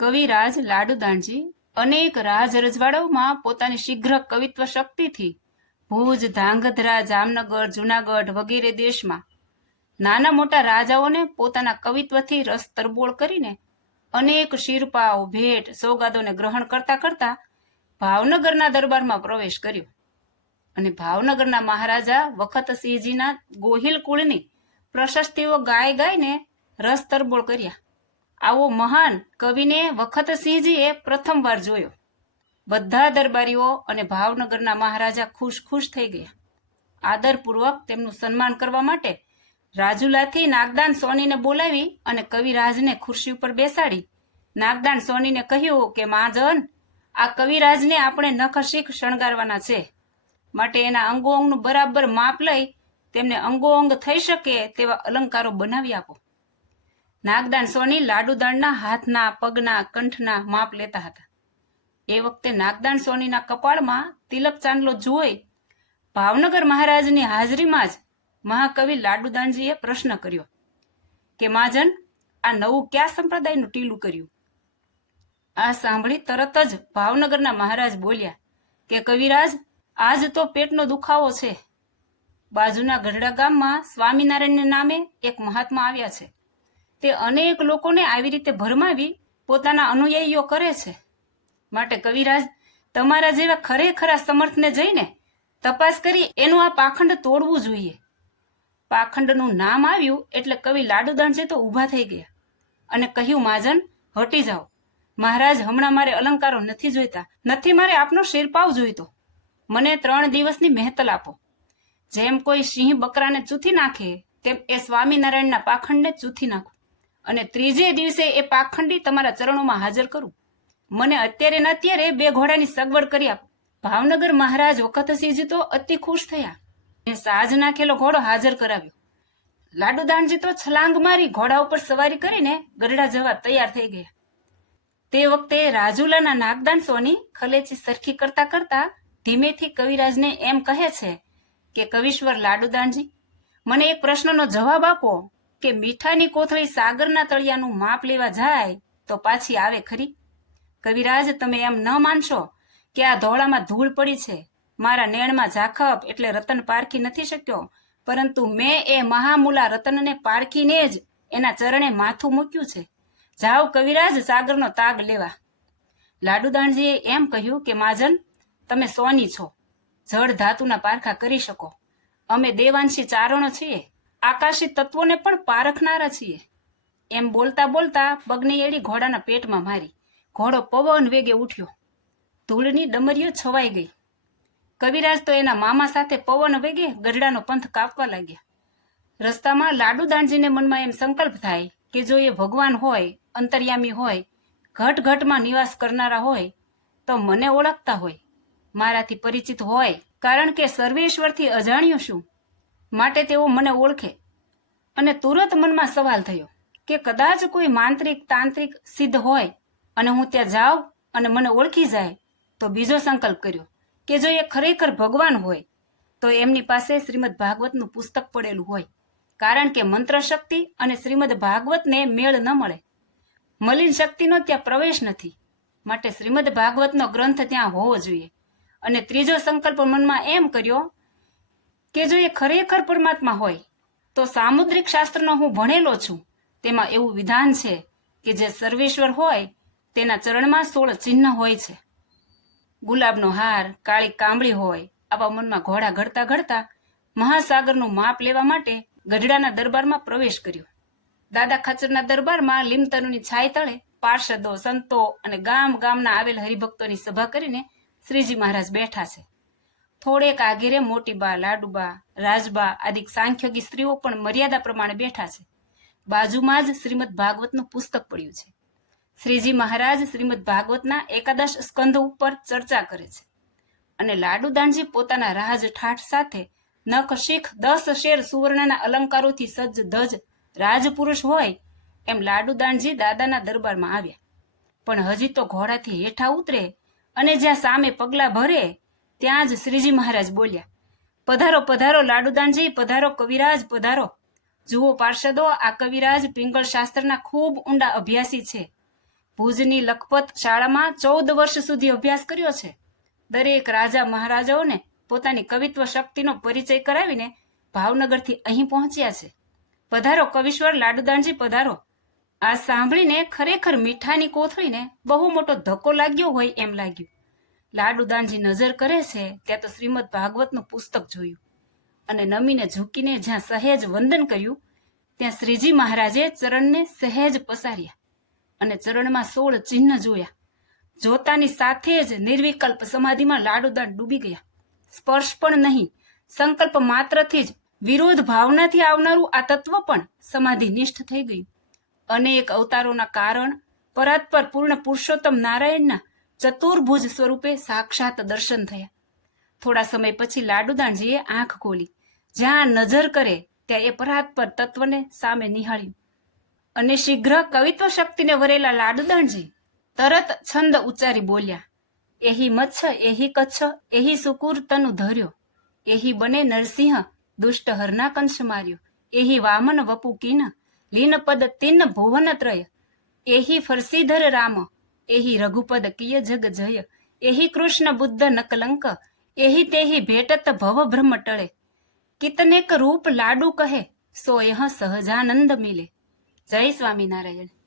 કવિરાજ લાડુદાનજી અનેક રાજ રજવાડાઓમાં પોતાની શીઘ્ર કવિત્વ શક્તિથી ભુજ, ધાંગધ્રા, જામનગર, જૂનાગઢ વગેરે દેશમાં નાના મોટા રાજાઓને પોતાના કવિત્વથી રસ તરબોળ કરીને અનેક શિરપાઓ, ભેટ, સોગાદોને ગ્રહણ કરતા કરતા ભાવનગરના દરબારમાં પ્રવેશ કર્યો અને ભાવનગરના મહારાજા વખતસિંહજીના ગોહિલ કુળની પ્રશસ્તિઓ ગાઈને રસ તરબોળ કર્યા. આવો મહાન કવિને વખતસિંહજીએ પ્રથમવાર જોયો. બધા દરબારીઓ અને ભાવનગરના મહારાજા ખુશ થઈ ગયા. આદરપૂર્વક તેમનું સન્માન કરવા માટે રાજુલાથી નાગદાન સોનીને બોલાવી અને કવિરાજને ખુરશી ઉપર બેસાડી નાગદાન સોનીને કહ્યું કે મહાજન, આ કવિરાજને આપણે નખશીખ શણગારવાના છે, માટે એના અંગોઅંગનું બરાબર માપ લઈ તેમને અંગોઅંગ થઈ શકે તેવા અલંકારો બનાવી આપો. નાગદાન સોની લાડુદાનના હાથના, પગના, કંઠના માપ લેતા હતા. એ વખતે નાગદાન સોનીના કપાળમાં તિલક ચાંદલો જોઈ ભાવનગર મહારાજની હાજરીમાં જ મહાકવિ લાડુદાનજીએ પ્રશ્ન કર્યો કે મહાજન, આ નવું કયા સંપ્રદાયનું ટીલું કર્યું? આ સાંભળી તરત જ ભાવનગરના મહારાજ બોલ્યા કે કવિરાજ, આજ તો પેટનો દુખાવો છે. બાજુના ગઢડા ગામમાં સ્વામિનારાયણના નામે એક મહાત્મા આવ્યા છે. તે અનેક લોકોને આવી રીતે ભરમાવી પોતાના અનુયાયીઓ કરે છે. માટે કવિરાજ, તમારા જેવા ખરેખરા સમર્થને જઈને તપાસ કરી એનું આ પાખંડ તોડવું જોઈએ. પાખંડનું નામ આવ્યું એટલે કવિ લાડુદાનજી તો ઊભા થઈ ગયા અને કહ્યું, મહાજન હટી જાઓ. મહારાજ, હમણાં મારે અલંકારો નથી જોઈતા, નથી મારે આપનો શિરપાવ જોઈતો. મને 3 દિવસની મહેતલ આપો. જેમ કોઈ સિંહ બકરાને ચૂથી નાખે તેમ એ સ્વામિનારાયણના પાખંડને ચૂથી નાખું અને 3જે દિવસે એ પાખંડી તમારા ચરણોમાં હાજર કરું. મને અત્યારે ને અત્યારે 2 ઘોડાની સગવડ કરી આપો. ભાવનગર મહારાજ વખતસિંહજી તો અતિ ખુશ થયા. સાજ નાખેલો ઘોડો હાજર કરાવ્યો. લાડુદાનજી તો છલાંગ મારી ઘોડા ઉપર સવારી કરીને ગઢડા જવા તૈયાર થઈ ગયા. તે વખતે રાજુલાના નાગદાન સોની ખલેચી સરખી કરતા કરતા ધીમેથી કવિરાજને એમ કહે છે કે કવિશ્વર લાડુદાનજી, મને એક પ્રશ્નનો જવાબ આપો કે મીઠાની કોથળી સાગરના તળિયાનું માપ લેવા જાય તો પાછી આવે ખરી? કવિરાજ, તમે એમ ન માનશો કે આ ધોળામાં ધૂળ પડી છે. મારા નેણમાં ઝાખપ એટલે રતન પારખી નથી શક્યો, પરંતુ મેં એ મહામૂલા રતનને પારખીને જ એના ચરણે માથું મૂક્યું છે. જાઓ કવિરાજ, સાગરનો તાગ લેવા. લાડુદાનજીએ એમ કહ્યું કે મહાજન, તમે સોની છો, જળ ધાતુના પારખા કરી શકો. અમે દેવાંશી ચારણો છીએ, આકાશી તત્વોને પણ પારખનારા છીએ. એમ બોલતા બોલતા પગની એડી ઘોડાના પેટમાં મારી ઘોડો પવન વેગે ઉઠ્યો. ધૂળની ડમરીઓ છવાઈ ગઈ. કવિરાજ તો એના મામા સાથે પવન વેગે ગઢડાનો પંથ કાપવા લાગ્યા. રસ્તામાં લાડુદાનજીને મનમાં એમ સંકલ્પ થાય કે જો એ ભગવાન હોય, અંતર્યામી હોય, ઘટ ઘટમાં નિવાસ કરનારા હોય, તો મને ઓળખતા હોય, મારાથી પરિચિત હોય, કારણ કે સર્વેશ્વરથી અજાણ્યો છું, માટે તેઓ મને ઓળખે. અને તુરત મનમાં સવાલ થયો કે કદાચ કોઈ માંત્રિક, તાંત્રિક સિદ્ધ હોય અને હું ત્યાં જાઉં અને મને ઓળખી જાય તો બીજો સંકલ્પ કર્યો કે જો એ ખરેખર ભગવાન હોય તો એમની પાસે શ્રીમદ ભાગવતનું પુસ્તક પડેલું હોય, કારણ કે મંત્ર શક્તિ અને શ્રીમદ ભાગવતને મેળ ન મળે. મલિન શક્તિનો ત્યાં પ્રવેશ નથી, માટે શ્રીમદ ભાગવતનો ગ્રંથ ત્યાં હોવો જોઈએ. અને ત્રીજો સંકલ્પ મનમાં એમ કર્યો કે જો એ ખરેખર પરમાત્મા હોય તો સામુદ્રિક શાસ્ત્રનો હું ભણેલો છું, તેમાં એવું વિધાન છે કે જે સર્વેશ્વર હોય તેના ચરણમાં 16 ચિહ્ન હોય છે. ગુલાબનો હાર, કાળી કામળી હોય. આવા મનમાં ઘોડા ઘડતા ઘડતા મહાસાગરનું માપ લેવા માટે ગઢડાના દરબારમાં પ્રવેશ કર્યો. દાદા ખચરના દરબારમાં લીમતરુની છાય તળે પાર્ષદો, સંતો અને ગામના આવેલ હરિભક્તોની સભા કરીને શ્રીજી મહારાજ બેઠા છે. થોડેક આગેરે મોટીબા, લાડુબા, રાજબા આદિ સાંખ્યોગી સ્ત્રીઓ પણ મર્યાદા પ્રમાણે બેઠા છે. બાજુમાં જ શ્રીમદ ભાગવતનું પુસ્તક પડ્યું છે. શ્રીજી મહારાજ શ્રીમદ ભાગવતના 11 સ્કંધ ઉપર ચર્ચા કરે છે અને લાડુદાનજી પોતાના રાજ ઠાઠ સાથે નખ શીખ 10 શેર સુવર્ણના અલંકારોથી સજ્જ ધજ રાજપુરુષ હોય એમ લાડુદાનજી દાદાના દરબારમાં આવ્યા. પણ હજી તો ઘોડાથી હેઠા ઉતરે અને જ્યાં સામે પગલા ભરે ત્યાં જ શ્રીજી મહારાજ બોલ્યા, પધારો પધારો લાડુદાનજી, પધારો કવિરાજ, પધારો. જુઓ પાર્ષદો, આ કવિરાજ પિંગળ શાસ્ત્રના ખૂબ ઊંડા અભ્યાસી છે. ભુજની લખપત શાળામાં 14 વર્ષ સુધી અભ્યાસ કર્યો છે. દરેક રાજા મહારાજાઓને પોતાની કવિત્વ શક્તિનો પરિચય કરાવીને ભાવનગરથી અહીં પહોંચ્યા છે. પધારો કવિશ્વર લાડુદાનજી, પધારો. આ સાંભળીને ખરેખર મીઠાની કોથળીને બહુ મોટો ધક્કો લાગ્યો હોય એમ લાગ્યું. લાડુદાનજી નજર કરે છે ત્યાં તો શ્રીમદ ભાગવતનું પુસ્તક જોયું અને નમીને ઝૂકીને જ્યાં સહેજ વંદન કર્યું ત્યાં શ્રીજી મહારાજે ચરણને સહેજ પસાર્યા અને ચરણમાં 16 ચિહ્ન જોયા. જોતાની સાથે જ નિર્વિકલ્પ સમાધિમાં લાડુદાન ડૂબી ગયા. સ્પર્શ પણ નહીં, સંકલ્પ માત્રથી જ વિરોધ ભાવનાથી આવનારું આ તત્વ પણ સમાધિનિષ્ઠ થઈ ગયું. અનેક અવતારોના કારણ પરાત્પર પૂર્ણ પુરુષોત્તમ નારાયણના ચતુર્ભુજ સ્વરૂપે સાક્ષાત દર્શન થયા. થોડા સમય પછી લાડુદાનજીએ આંખ ખોલી. જ્યાં નજર કરે ત્યાં એ પરાત્પર તત્વને સામે નિહાળ્યું અને શીઘ્ર કવિત્વ શક્તિને વરેલા લાડુદાનજી તરત છંદ ઉચ્ચારી બોલ્યા: એહી મચ્છ એહી કચ્છ એહી સુકુર તનુ ધર્યો, એહી બને નરસિંહ દુષ્ટ હરના કંસ માર્યો, એહી વામન વપુ કીન લીન પદ તિન ભુવન ત્રય, એહી ફરસીધર રામ એહી રઘુપદ કિય જગ જય, એહી કૃષ્ણ બુદ્ધ નકલંક એહી તેહી ભેટત ભવ બ્રહ્મ ટળે, કિતનેક રૂપ લાડુ કહે સો યહ સહજાનંદ મિલે. જય સ્વામિનારાયણ.